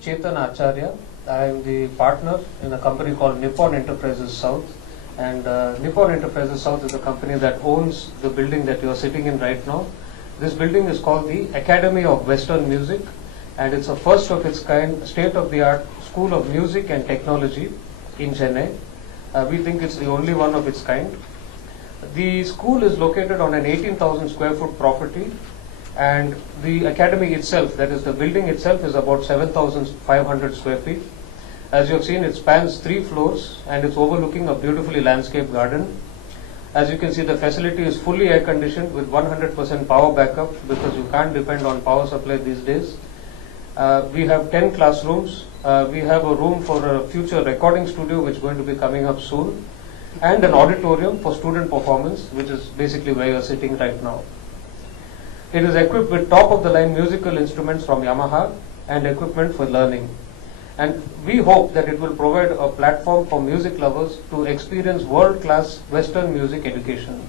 Chetan Acharya. I am the partner in a company called Nippon Enterprises South. And Nippon Enterprises South is a company that owns the building that you are sitting in right now. This building is called the Academy of Western Music, and it's a first of its kind, state-of-the-art school of music and technology in Chennai. We think it's the only one of its kind. The school is located on an 18,000 square foot property, and the academy itself, that is the building itself, is about 7,500 square feet. As you have seen, it spans 3 floors and it's overlooking a beautifully landscaped garden. As you can see, the facility is fully air conditioned with 100% power backup, because you can't depend on power supply these days. We have 10 classrooms. We have a room for a future recording studio which is going to be coming up soon, and an auditorium for student performance, which is basically where you are sitting right now. It is equipped with top-of-the-line musical instruments from Yamaha and equipment for learning. And we hope that it will provide a platform for music lovers to experience world-class Western music education.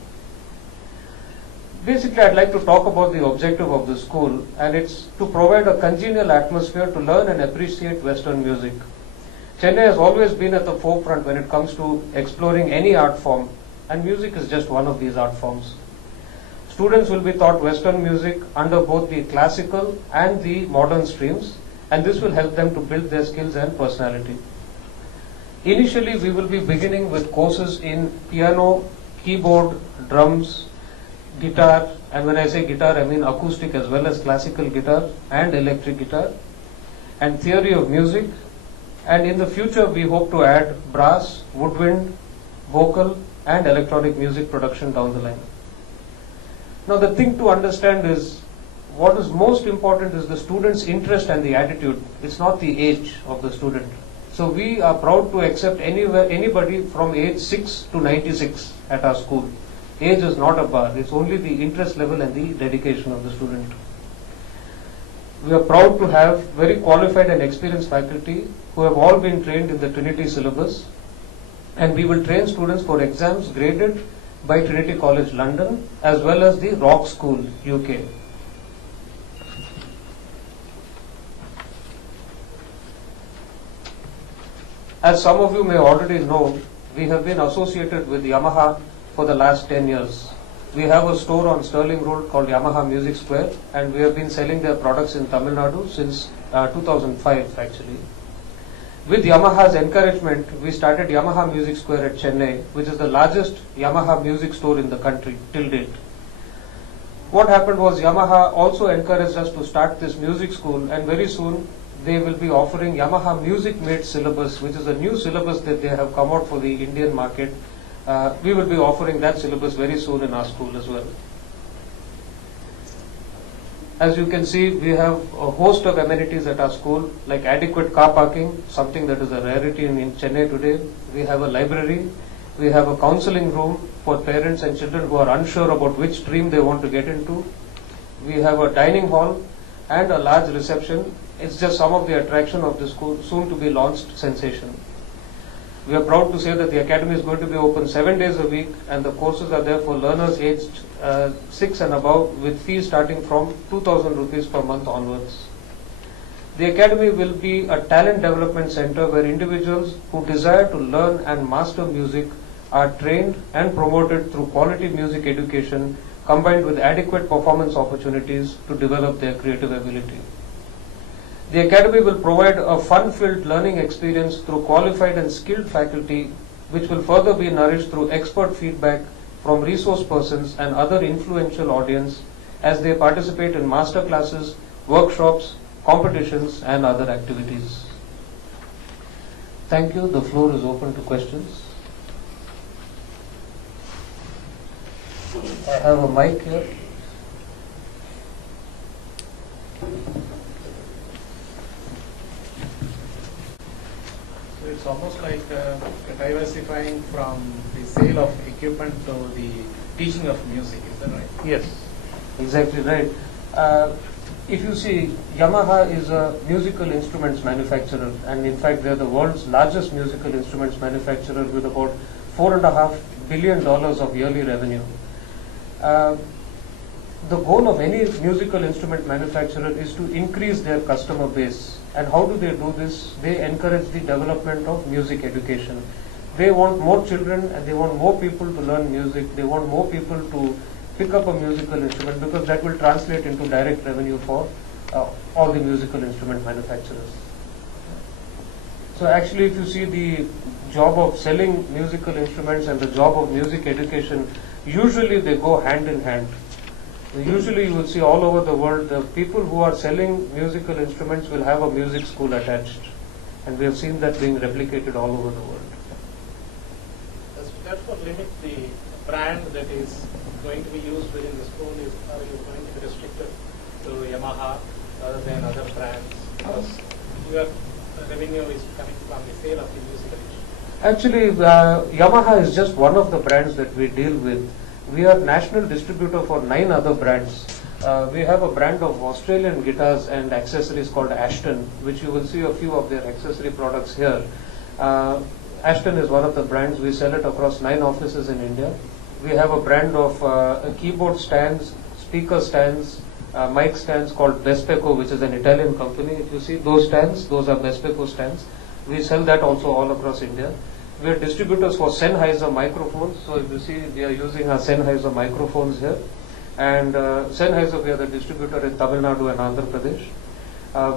Basically, I'd like to talk about the objective of the school, and it's to provide a congenial atmosphere to learn and appreciate Western music. Chennai has always been at the forefront when it comes to exploring any art form, and music is just one of these art forms. Students will be taught Western music under both the classical and the modern streams, and this will help them to build their skills and personality. Initially, we will be beginning with courses in piano, keyboard, drums, guitar, and when I say guitar, I mean acoustic as well as classical guitar and electric guitar, and theory of music. And in the future, we hope to add brass, woodwind, vocal, and electronic music production down the line. Now, the thing to understand is, what is most important is the student's interest and the attitude. It's not the age of the student. So we are proud to accept anybody from age 6 to 96 at our school. Age is not a bar. It's only the interest level and the dedication of the student. We are proud to have very qualified and experienced faculty who have all been trained in the Trinity syllabus, and we will train students for exams graded by Trinity College London as well as the Rock School, UK. As some of you may already know, we have been associated with Yamaha for the last 10 years. We have a store on Sterling Road called Yamaha Music Square, and we have been selling their products in Tamil Nadu since 2005 actually. With Yamaha's encouragement, we started Yamaha Music Square at Chennai, which is the largest Yamaha music store in the country till date. What happened was, Yamaha also encouraged us to start this music school, and very soon they will be offering Yamaha Music Made syllabus, which is a new syllabus that they have come out for the Indian market. We will be offering that syllabus very soon in our school as well. As you can see, we have a host of amenities at our school, like adequate car parking, something that is a rarity in Chennai today. We have a library. We have a counseling room for parents and children who are unsure about which stream they want to get into. We have a dining hall and a large reception. It's just some of the attraction of the school, soon to be launched sensation. We are proud to say that the academy is going to be open 7 days a week, and the courses are there for learners aged 6 and above, with fees starting from 2,000 rupees per month onwards. The academy will be a talent development center where individuals who desire to learn and master music are trained and promoted through quality music education combined with adequate performance opportunities to develop their creative ability. The academy will provide a fun-filled learning experience through qualified and skilled faculty, which will further be nourished through expert feedback from resource persons and other influential audience as they participate in master classes, workshops, competitions, and other activities. Thank you. The floor is open to questions. I have a mic here. It's almost like diversifying from the sale of equipment to the teaching of music, is that right? Yes, exactly right. If you see, Yamaha is a musical instruments manufacturer, and in fact they are the world's largest musical instruments manufacturer with about $4.5 billion of yearly revenue. The goal of any musical instrument manufacturer is to increase their customer base And how do they do this? They encourage the development of music education. They want more children and they want more people to learn music. They want more people to pick up a musical instrument because that will translate into direct revenue for all the musical instrument manufacturers. So actually, if you see the job of selling musical instruments and the job of music education, usually they go hand in hand. Usually you will see all over the world, the people who are selling musical instruments will have a music school attached. And we have seen that being replicated all over the world. Therefore, limit the brand that is going to be used within the school is going to be restricted to Yamaha rather than other brands, because your revenue is coming from the sale of the musical instruments. Actually, Yamaha is just one of the brands that we deal with. We are national distributor for 9 other brands. We have a brand of Australian guitars and accessories called Ashton, which you will see a few of their accessory products here. Ashton is one of the brands. We sell it across 9 offices in India. We have a brand of keyboard stands, speaker stands, mic stands called Bespeco, which is an Italian company. If you see those stands, those are Bespeco stands. We sell that also all across India. We are distributors for Sennheiser microphones. So if you see, we are using our Sennheiser microphones here. And Sennheiser, we are the distributor in Tamil Nadu and Andhra Pradesh.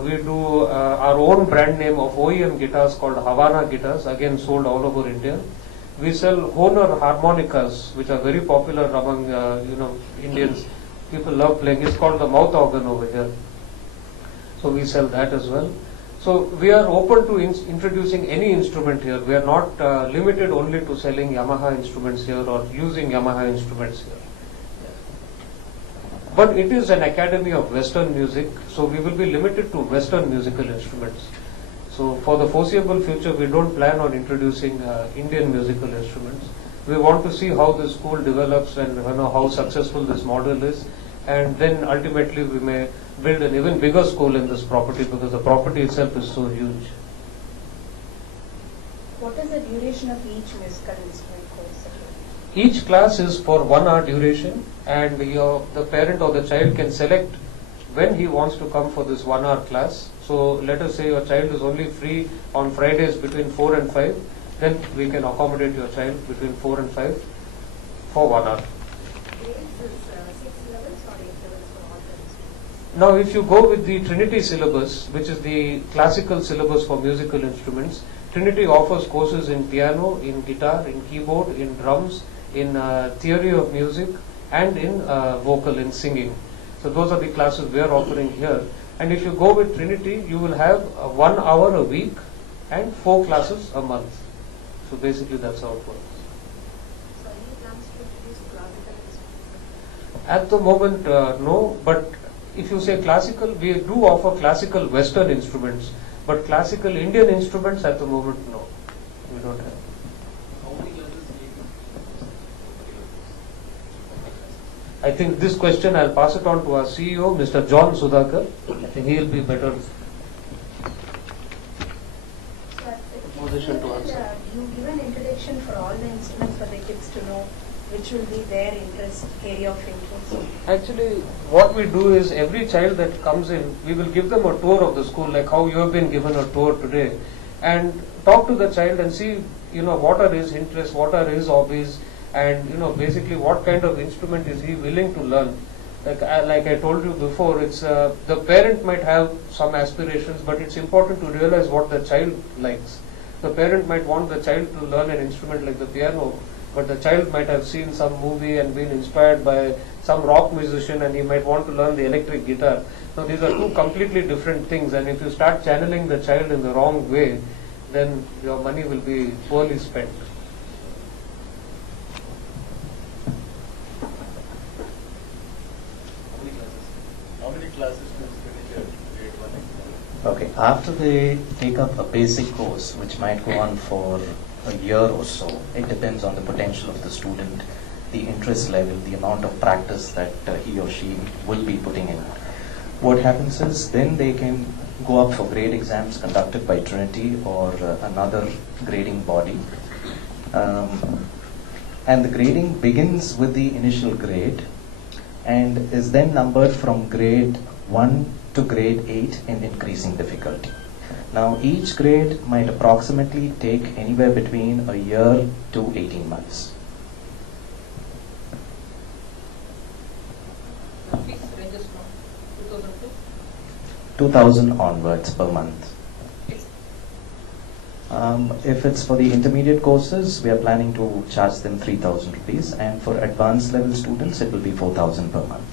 We do our own brand name of OEM guitars called Havana guitars, again sold all over India. We sell Honor harmonicas, which are very popular among Indians. People love playing. It's called the mouth organ over here. So we sell that as well. So we are open to introducing any instrument here. We are not limited only to selling Yamaha instruments here or using Yamaha instruments here. But it is an academy of Western music, so we will be limited to Western musical instruments. So for the foreseeable future, we don't plan on introducing Indian musical instruments. We want to see how the school develops and how successful this model is, and then ultimately we may build an even bigger school in this property because the property itself is so huge. What is the duration of each musical instrument course? Each class is for 1 hour duration, and the parent or the child can select when he wants to come for this 1 hour class. So let us say your child is only free on Fridays between 4 and 5, then we can accommodate your child between 4 and 5 for 1 hour. Now if you go with the Trinity syllabus, which is the classical syllabus for musical instruments, Trinity offers courses in piano, in guitar, in keyboard, in drums, in theory of music, and in vocal, in singing. So those are the classes we are offering here. And if you go with Trinity, you will have 1 hour a week and 4 classes a month. So basically that's how it works. So any plans to introduce classical instruments? At the moment, no, but if you say classical, we do offer classical Western instruments, but classical Indian instruments at the moment, no, we don't have. I think this question I'll pass it on to our CEO, Mr. John Sudhakar. I think he'll be better position to answer. You give an introduction for all the instruments for the kids to know which will be their area of interest. Actually, what we do is every child that comes in, we will give them a tour of the school, like how you have been given a tour today, and talk to the child and see, what are his interests, what are his hobbies, and basically what kind of instrument is he willing to learn. Like I told you before, it's the parent might have some aspirations, but it's important to realize what the child likes. The parent might want the child to learn an instrument like the piano, but the child might have seen some movie and been inspired by some rock musician, and he might want to learn the electric guitar. So these are two completely different things, and if you start channeling the child in the wrong way, then your money will be poorly spent. How many classes do you finish at grade 1 and 2? Okay, after they take up a basic course, which might go on for a year or so, it depends on the potential of the student, the interest level, the amount of practice that he or she will be putting in. What happens is then they can go up for grade exams conducted by Trinity or another grading body. And the grading begins with the initial grade and is then numbered from grade 1 to grade 8 in increasing difficulty. Now, each grade might approximately take anywhere between a year to 18 months. The fees ranges from 2000 to 2,000 onwards per month. If it's for the intermediate courses, we are planning to charge them 3,000 rupees, and for advanced level students, it will be 4,000 per month.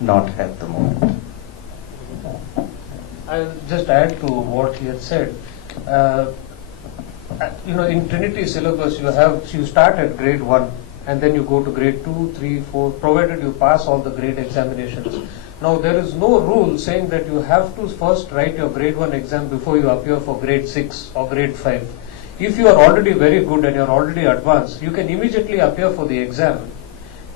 Not at the moment. I'll just add to what he had said. In Trinity syllabus, you start at grade 1 and then you go to grade 2, 3, 4, provided you pass all the grade examinations. Now, there is no rule saying that you have to first write your grade 1 exam before you appear for grade 6 or grade 5. If you are already very good and you are already advanced, you can immediately appear for the exam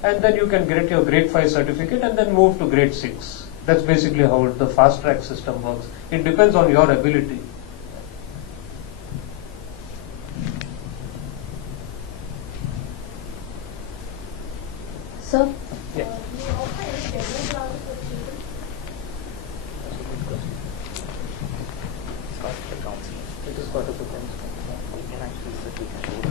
and then you can get your grade 5 certificate and then move to grade 6. That's basically how the fast track system works. It depends on your ability. Sir, Yeah. do you offer any demo classes for children? It is part of the counseling.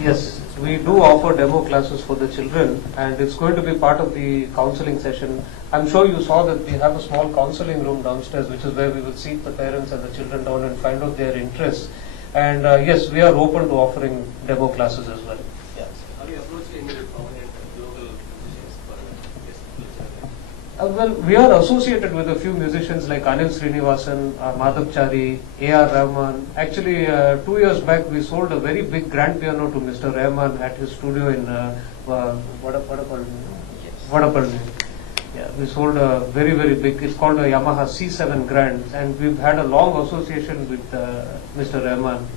Yes, we do offer demo classes for the children, and it's going to be part of the counseling session. I'm sure you saw that we have a small counseling room downstairs, which is where we will seat the parents and the children down and find out their interests. And yes, we are open to offering demo classes as well. Are you approaching any prominent global musicians for this culture? Well, we are associated with a few musicians like Anil Srinivasan, Madhav Chari, A.R. Rahman. Actually, 2 years back, we sold a very big grand piano to Mr. Rahman at his studio in Vadapalli. Yeah, we sold a very, very big, it's called a Yamaha C7 Grand, and we've had a long association with Mr. Rahman.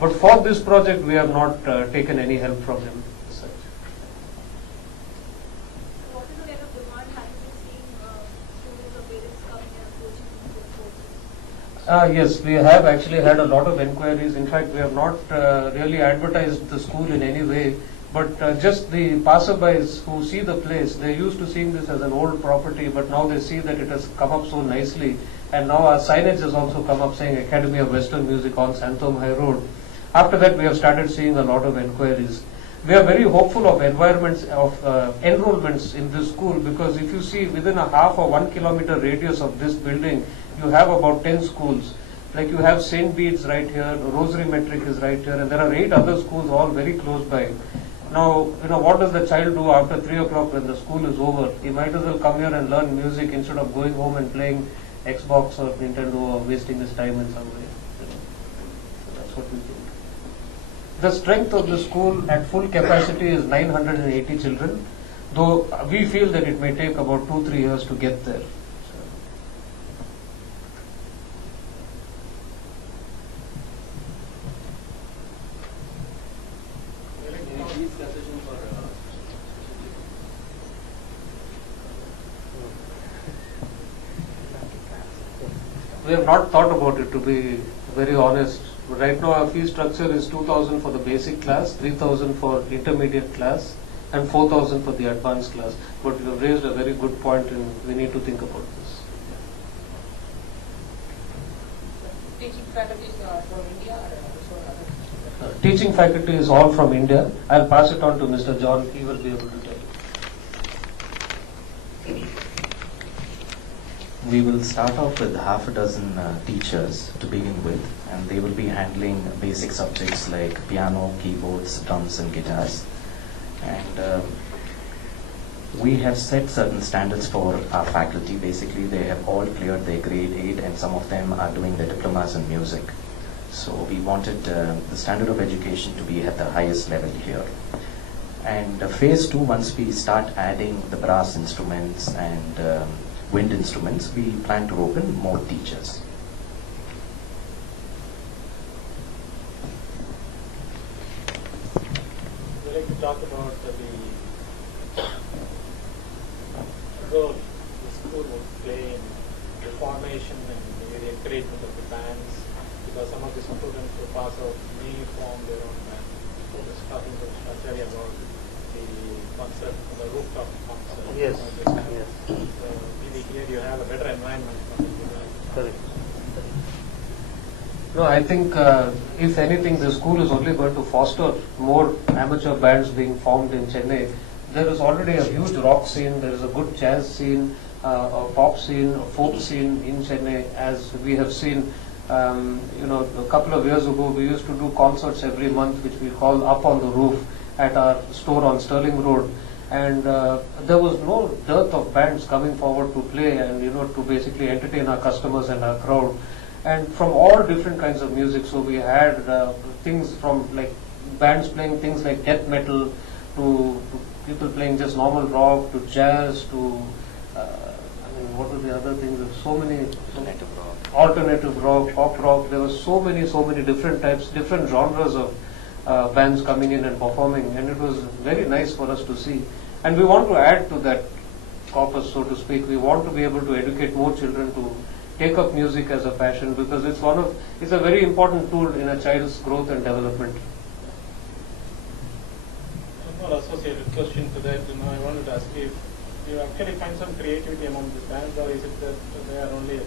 But for this project, we have not taken any help from him. What is the kind of demand have you been seeing students or parents coming and approaching these courses? Yes, we have actually had a lot of enquiries. In fact, we have not really advertised the school in any way, but just the passerbys who see the place, they're used to seeing this as an old property, but now they see that it has come up so nicely, and now our signage has also come up saying Academy of Western Music on Santhom High Road. After that, we have started seeing a lot of enquiries. We are very hopeful of enrollments in this school, because if you see within a half or 1 kilometer radius of this building, you have about 10 schools. Like you have St. Bede's right here, Rosary Metric is right here, and there are 8 other schools all very close by. Now, what does the child do after 3 o'clock when the school is over? He might as well come here and learn music instead of going home and playing Xbox or Nintendo or wasting his time in some way. So that's what we think. The strength of the school at full capacity is 980 children, though we feel that it may take about 2-3 years to get there. Any fees concession for We have not thought about it, to be very honest. Right now our fee structure is 2,000 for the basic class, 3,000 for intermediate class, and 4,000 for the advanced class. But you have raised a very good point, and we need to think about this. teaching faculties are from India or also other? Teaching faculty is all from India. I'll pass it on to Mr. John. He will be able to tell you. We will start off with half a dozen teachers to begin with, and they will be handling basic subjects like piano, keyboards, drums and guitars. And we have set certain standards for our faculty. Basically, they have all cleared their grade 8 and some of them are doing their diplomas in music. So we wanted the standard of education to be at the highest level here. And phase 2, once we start adding the brass instruments and wind instruments, we plan to open more teachers. We'd like to talk about the role the school would play in the formation and maybe the encouragement of the bands, because some of the students who pass out may form their own band. So just talking to Acharya about the concept, the rooftop concert. Yes. Maybe here you have a better environment for the No, I think if anything, the school is only going to foster more amateur bands being formed in Chennai. There is already a huge rock scene, there is a good jazz scene, a pop scene, a folk scene in Chennai, as we have seen. A couple of years ago, we used to do concerts every month, which we call Up on the Roof, at our store on Sterling Road. And there was no dearth of bands coming forward to play and, to basically entertain our customers and our crowd. And from all different kinds of music. So we had things from like bands playing things like death metal to people playing just normal rock to jazz to what were the other things? There's so many alternative rock, pop rock. There were so many different types, different genres of bands coming in and performing, and it was very nice for us to see. And we want to add to that corpus, so to speak. We want to be able to educate more children to take up music as a passion, because it's a very important tool in a child's growth and development. One more associated question to that. I wanted to ask you if you actually find some creativity among the bands, or is it that they are only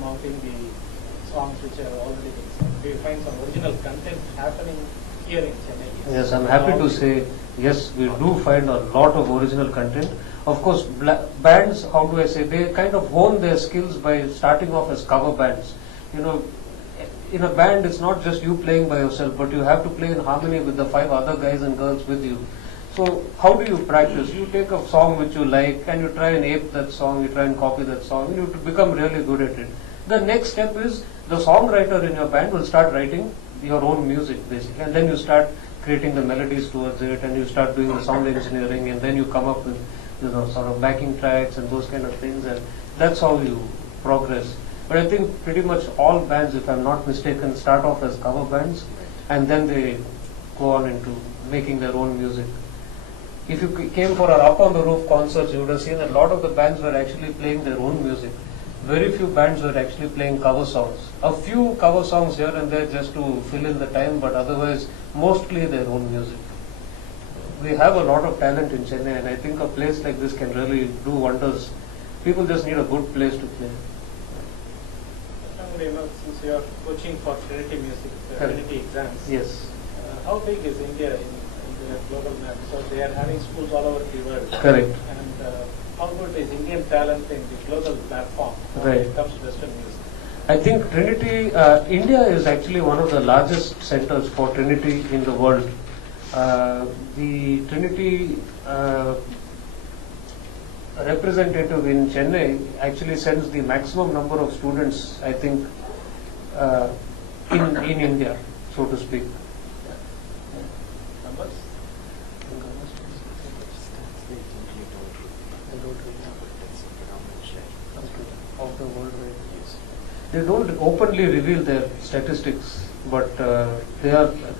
mounting the songs which are already been sung? Do you find some original content happening here in Chennai? Yes, I'm happy to say, yes, we do find a lot of original content. Of course, bands, how do I say, they kind of hone their skills by starting off as cover bands. In a band, it's not just you playing by yourself, but you have to play in harmony with the 5 other guys and girls with you. So how do you practice? You take a song which you like and you try and ape that song, you try and copy that song, and you become really good at it. The next step is the songwriter in your band will start writing your own music basically, and then you start creating the melodies towards it, and you start doing the sound engineering, and then you come up with sort of backing tracks and those kind of things, and that's how you progress. But I think pretty much all bands, if I'm not mistaken, start off as cover bands and then they go on into making their own music. If you came for our Up on the Roof concerts, you would have seen that a lot of the bands were actually playing their own music. Very few bands were actually playing cover songs. A few cover songs here and there just to fill in the time, but otherwise mostly their own music. We have a lot of talent in Chennai, and I think a place like this can really do wonders. People just need a good place to play. Since you are coaching for Trinity Music, Trinity exams, Yes. How big is India in the global map? So they are having schools all over the world. Correct. And how good is Indian talent in the global platform when Right. it comes to Western music? I think Trinity, India is actually one of the largest centers for Trinity in the world. The Trinity representative in Chennai actually sends the maximum number of students, I think, in India, so to speak. Numbers? Of the world, right? They don't openly reveal their statistics, but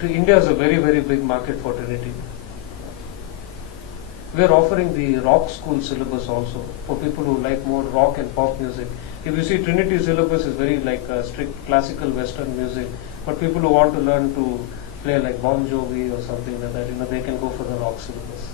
India is a very big market for Trinity. We are offering the rock school syllabus also for people who like more rock and pop music. If you see, Trinity syllabus is very like strict classical Western music, but people who want to learn to play like Bon Jovi or something like that, they can go for the rock syllabus.